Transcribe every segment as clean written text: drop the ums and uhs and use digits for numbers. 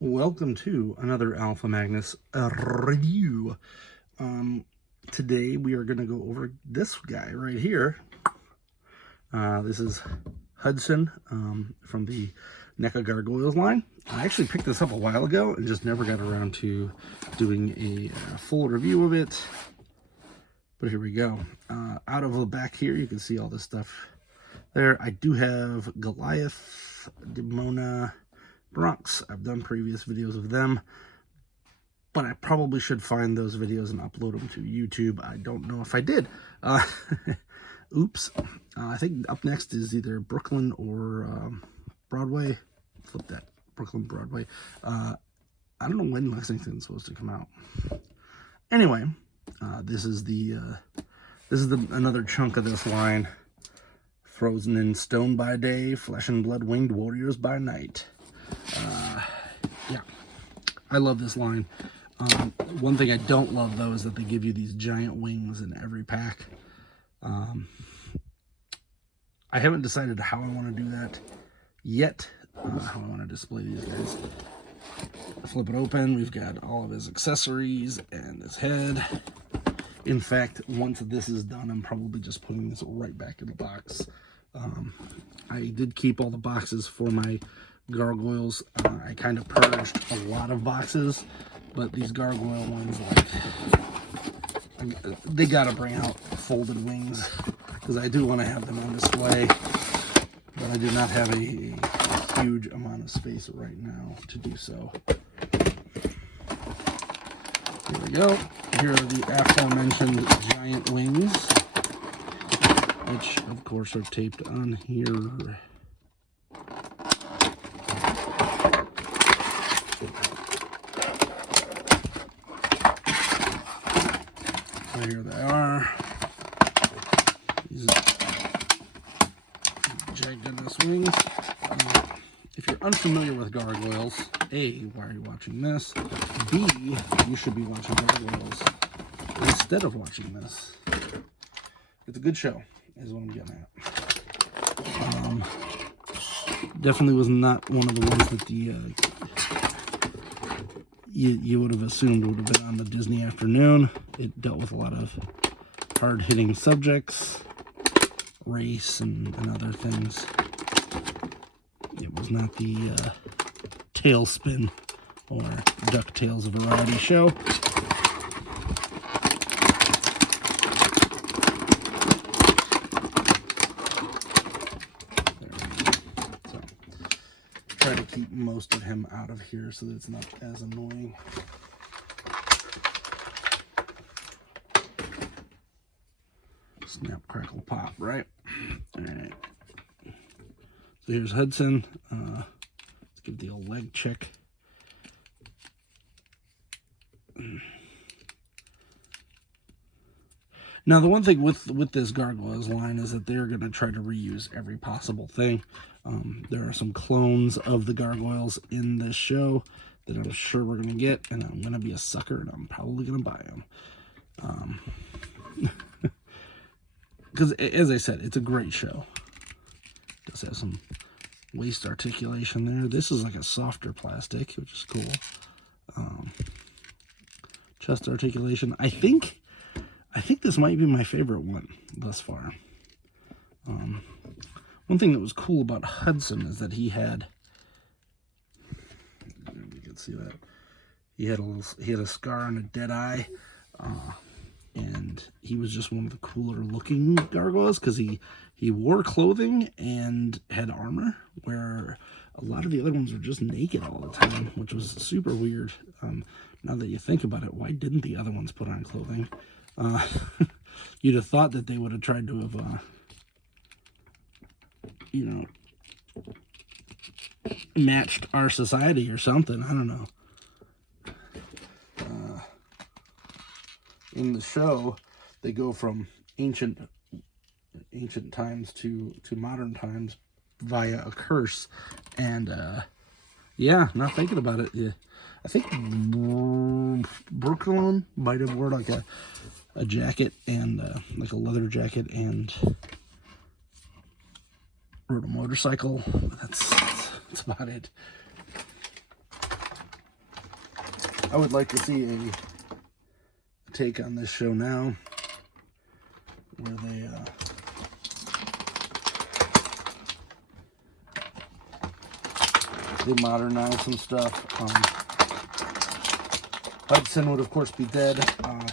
Welcome to another Alpha Magnus review. Today we are going to go over this guy right here. This is Hudson from the NECA Gargoyles line. I actually picked this up a while ago and just never got around to doing a full review of it. But here we go. Out of the back here, you can see all this stuff there. I do have Goliath, Demona, Bronx. I've done previous videos of them, but I probably should find those videos and upload them to YouTube. I don't know if I did. Oops. I think up next is either Brooklyn or Broadway. Flip that. Brooklyn, Broadway. I don't know when Lexington's supposed to come out. Anyway, this is another chunk of this line. Frozen in stone by day, flesh and blood winged warriors by night. Yeah, I love this line. One thing I don't love, though, is that they give you these giant wings in every pack. I haven't decided how I want to do that yet, how I want to display these guys. Flip it open. We've got all of his accessories and his head. In fact, once this is done, I'm probably just putting this right back in the box. I did keep all the boxes for my Gargoyles. I kind of purged a lot of boxes, but these Gargoyle ones, they gotta bring out folded wings, because I do want to have them on display, but I do not have a huge amount of space right now to do so. Here we go. Here are the aforementioned giant wings, which of course are taped on here. So here they are. These gigantic wings. If you're unfamiliar with Gargoyles, A, why are you watching this? B, you should be watching Gargoyles instead of watching this. It's a good show, is what I'm getting at. Definitely was not one of the ones that you would have assumed would have been on the Disney afternoon. It dealt with a lot of hard-hitting subjects, race, and other things. It was not the Tailspin or DuckTales variety show. So, try to keep most of him out of here so that it's not as annoying. Snap, crackle, pop, right? All right. So here's Hudson. Let's give the old leg check. Now, the one thing with this Gargoyles line is that they're going to try to reuse every possible thing. There are some clones of the Gargoyles in this show that I'm sure we're going to get, and I'm going to be a sucker, and I'm probably going to buy them. Because, as I said, it's a great show. It does have some waist articulation there. This is like a softer plastic, which is cool. Chest articulation. I think this might be my favorite one thus far. One thing that was cool about Hudson is that he had, you can see that, he had a scar on a dead eye, and he was just one of the cooler looking Gargoyles because he wore clothing and had armor, where a lot of the other ones were just naked all the time, which was super weird. Now that you think about it, why didn't the other ones put on clothing? You'd have thought that they would have tried to have, matched our society or something. I don't know. In the show, they go from ancient times to modern times via a curse, and yeah, not thinking about it. Yeah, I think Brooklyn might have worn like a jacket and like a leather jacket and rode a motorcycle. That's about it. I would like to see a take on this show now, where they modernize some stuff. Hudson would, of course, be dead.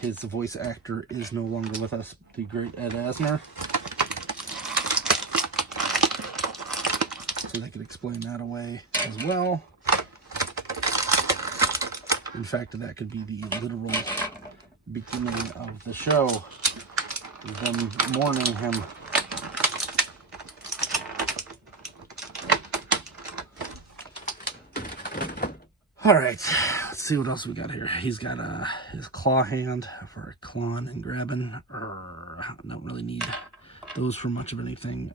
His voice actor is no longer with us, the great Ed Asner. So they could explain that away as well. In fact, that could be the literal beginning of the show, them mourning him. All right, let's see what else we got here. He's got his claw hand for clawing and grabbing. Don't really need those for much of anything.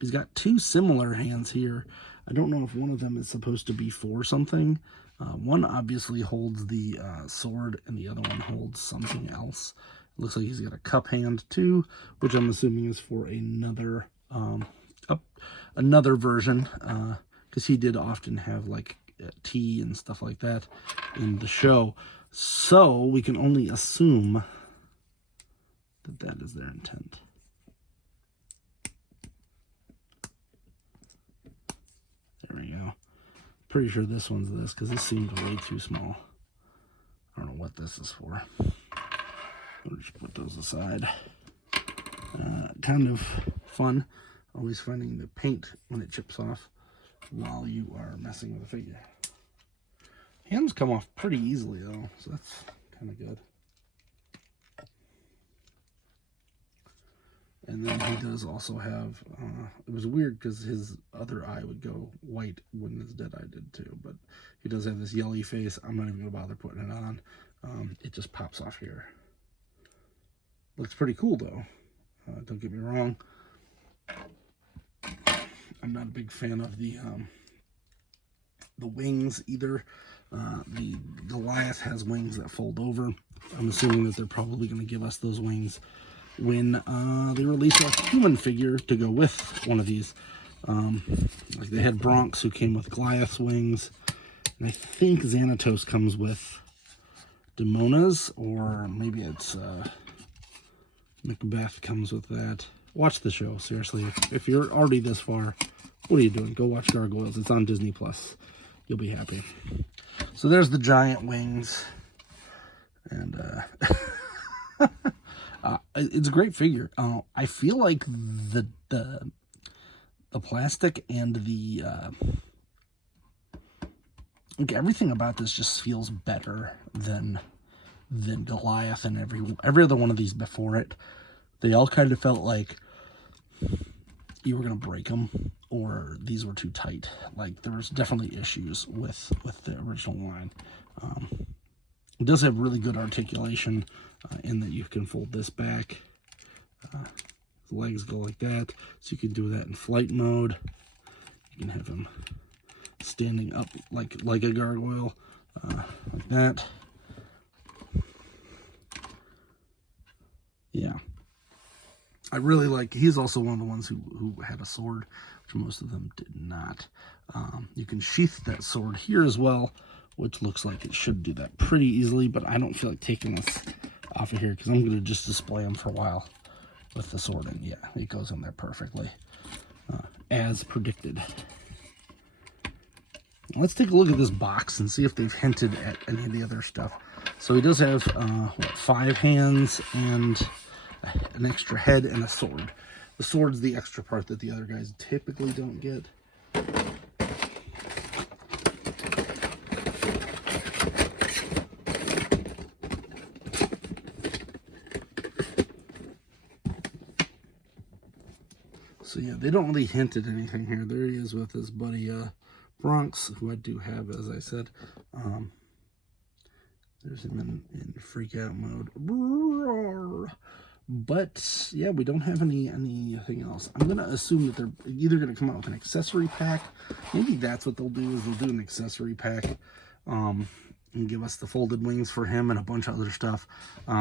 He's got two similar hands here. I don't know if one of them is supposed to be for something. One obviously holds the sword, and the other one holds something else. It looks like he's got a cup hand too, which I'm assuming is for another another version, because he did often have like tea and stuff like that in the show. So we can only assume that that is their intent. There we go. Pretty sure this one's this, because this seemed way too small. I don't know what this is for. I'll just put those aside. Kind of fun, always finding the paint when it chips off while you are messing with a figure. Hands come off pretty easily though, so that's kind of good. And then he does also have, it was weird because his other eye would go white when his dead eye did too, but he does have this yelly face. I'm not even going to bother putting it on. It just pops off here. Looks pretty cool though. Don't get me wrong. I'm not a big fan of the wings either. The Goliath has wings that fold over. I'm assuming that they're probably going to give us those wings when they release a human figure to go with one of these. Like they had Bronx, who came with Goliath's wings, and I think Xanatos comes with Damona's, or maybe it's Macbeth comes with that. Watch the show, seriously. If you're already this far, what are you doing? Go watch Gargoyles. It's on Disney+. You'll be happy. So there's the giant wings, and it's a great figure. I feel like the plastic and the like everything about this just feels better than Goliath and every other one of these before it. They all kind of felt like you were gonna break them, or these were too tight. Like there was definitely issues with the original line. It does have really good articulation in that you can fold this back. The legs go like that, so you can do that in flight mode. You can have him standing up like a gargoyle, like that. Yeah. I really like, he's also one of the ones who had a sword, which most of them did not. You can sheath that sword here as well, which looks like it should do that pretty easily, but I don't feel like taking this off of here because I'm going to just display them for a while with the sword in. Yeah, it goes in there perfectly, as predicted. Let's take a look at this box and see if they've hinted at any of the other stuff. So he does have, 5 hands and an extra head and a sword. The sword's the extra part that the other guys typically don't get. So yeah, they don't really hint at anything here. There he is with his buddy Bronx, who I do have, as I said. There's him in freak out mode. But yeah, we don't have anything else. I'm gonna assume that they're either gonna come out with an accessory pack. Maybe that's what they'll do, is they'll do an accessory pack and give us the folded wings for him and a bunch of other stuff.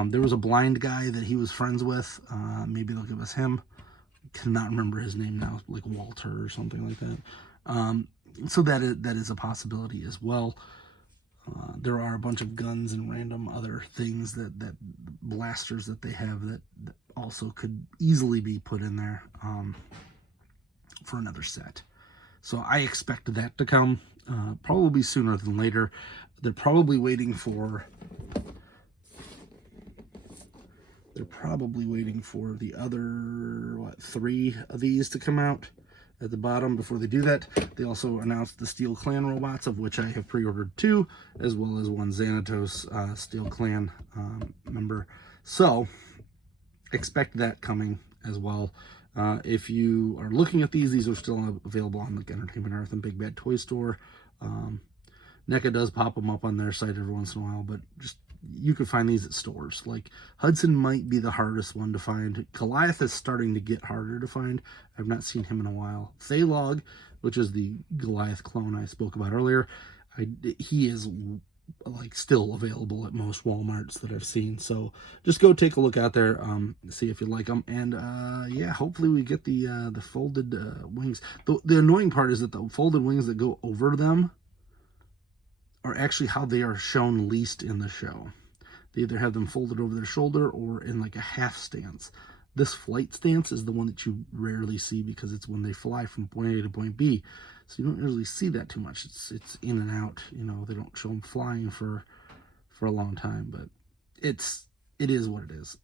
There was a blind guy that he was friends with. Maybe they'll give us him. Cannot remember his name now, like Walter or something like that. So that is a possibility as well. There are a bunch of guns and random other things that blasters that they have that also could easily be put in there for another set. So I expect that to come probably sooner than later. They're probably waiting for the other 3 of these to come out at the bottom before they do that. They also announced the Steel Clan robots, of which I have pre-ordered 2, as well as 1 Xanatos Steel Clan member. So expect that coming as well. If you are looking at these are still available on the Entertainment Earth and Big Bad Toy Store. NECA does pop them up on their site every once in a while, but just you can find these at stores. Like Hudson might be the hardest one to find. Goliath is starting to get harder to find. I've not seen him in a while. Thalog, which is the Goliath clone I spoke about earlier, he is like still available at most Walmarts that I've seen. So just go take a look out there, see if you like them, and yeah, hopefully we get the folded wings. The annoying part is that the folded wings that go over them are actually how they are shown least in the show. They either have them folded over their shoulder or in like a half stance. This flight stance is the one that you rarely see because it's when they fly from point A to point B. So you don't usually see that too much. It's in and out. You know, they don't show them flying for a long time, but it is what it is.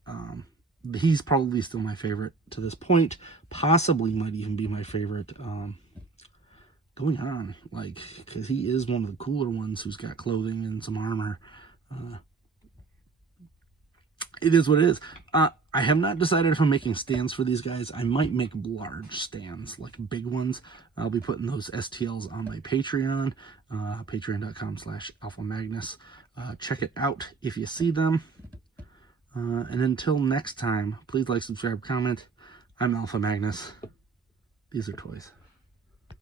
He's probably still my favorite to this point. Possibly might even be my favorite going on, like, because he is one of the cooler ones who's got clothing and some armor. It is what it is. I have not decided if I'm making stands for these guys. I might make large stands, like big ones. I'll be putting those STLs on my Patreon, patreon.com/alphamagnus. Check it out if you see them. And until next time, please like, subscribe, comment. I'm Alpha Magnus. These are toys.